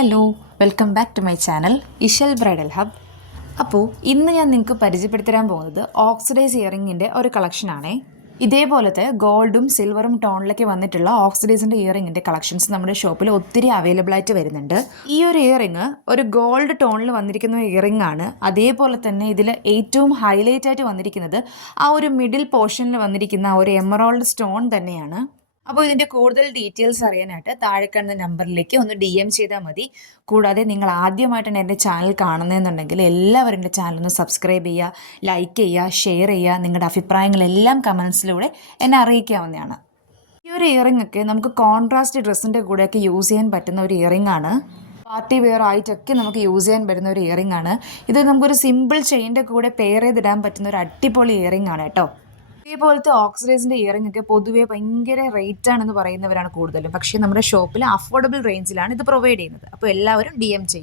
Hello, welcome back to my channel Ishal bridal hub. അപ്പോൾ ഇന്ന് ഞാൻ നിങ്ങൾക്ക് പരിചയപ്പെടുത്തരാൻ പോകുന്നത് ഓക്സിഡൈസ് ഇയറിങ്ങിൻ്റെ ഒരു കളക്ഷനാണേ. ഇതേപോലത്തെ ഗോൾഡും സിൽവറും ടോണിലൊക്കെ വന്നിട്ടുള്ള ഓക്സിഡൈസിൻ്റെ ഇയറിങ്ങിൻ്റെ കളക്ഷൻസ് നമ്മുടെ ഷോപ്പിൽ ഒത്തിരി അവൈലബിൾ ആയിട്ട് വരുന്നുണ്ട്. ഈ ഒരു ഇയറിങ് ഒരു ഗോൾഡ് ടോണിൽ വന്നിരിക്കുന്ന ഇയറിംഗ് ആണ്. അതേപോലെ തന്നെ ഇതിൽ ഏറ്റവും ഹൈലൈറ്റ് ആയിട്ട് വന്നിരിക്കുന്നത് ആ ഒരു മിഡിൽ പോർഷനിൽ വന്നിരിക്കുന്ന ഒരു എമറോൾഡ് സ്റ്റോൺ തന്നെയാണ്. അപ്പോൾ ഇതിൻ്റെ കൂടുതൽ ഡീറ്റെയിൽസ് അറിയാനായിട്ട് താഴെ കാണുന്ന നമ്പറിലേക്ക് ഒന്ന് DM ചെയ്താൽ മതി. കൂടാതെ നിങ്ങൾ ആദ്യമായിട്ടാണ് എൻ്റെ ചാനൽ കാണുന്നതെന്നുണ്ടെങ്കിൽ എല്ലാവരും എൻ്റെ ചാനൽ ഒന്ന് സബ്സ്ക്രൈബ് ചെയ്യുക, ലൈക്ക് ചെയ്യുക, ഷെയർ ചെയ്യുക. നിങ്ങളുടെ അഭിപ്രായങ്ങളെല്ലാം കമൻസിലൂടെ എന്നെ അറിയിക്കാവുന്നതാണ്. ഈ ഒരു ഇയറിംഗ് ഒക്കെ നമുക്ക് കോൺട്രാസ്റ്റ് ഡ്രസ്സിൻ്റെ കൂടെയൊക്കെ യൂസ് ചെയ്യാൻ പറ്റുന്ന ഒരു ഇയറിംഗ് ആണ്. പാർട്ടി വെയർ ആയിട്ടൊക്കെ നമുക്ക് യൂസ് ചെയ്യാൻ പറ്റുന്ന ഒരു ഇയറിംഗ് ആണ്. ഇത് നമുക്കൊരു സിമ്പിൾ ചെയിൻ്റെ കൂടെ പെയർ ചെയ്തിടാൻ പറ്റുന്ന ഒരു അടിപൊളി ഇയറിംഗ് ആണ് കേട്ടോ. ഇതേപോലത്തെ ഓക്സിഡൈസിൻ്റെ ഇയറിംഗ് ഒക്കെ പൊതുവേ ഭയങ്കര റേറ്റ് ആണെന്ന് പറയുന്നവരാണ് കൂടുതലും. പക്ഷേ നമ്മുടെ ഷോപ്പിൽ അഫോർഡബിൾ റേഞ്ചിലാണ് ഇത് പ്രൊവൈഡ് ചെയ്യുന്നത്. അപ്പോൾ എല്ലാവരും DM ചെയ്യും.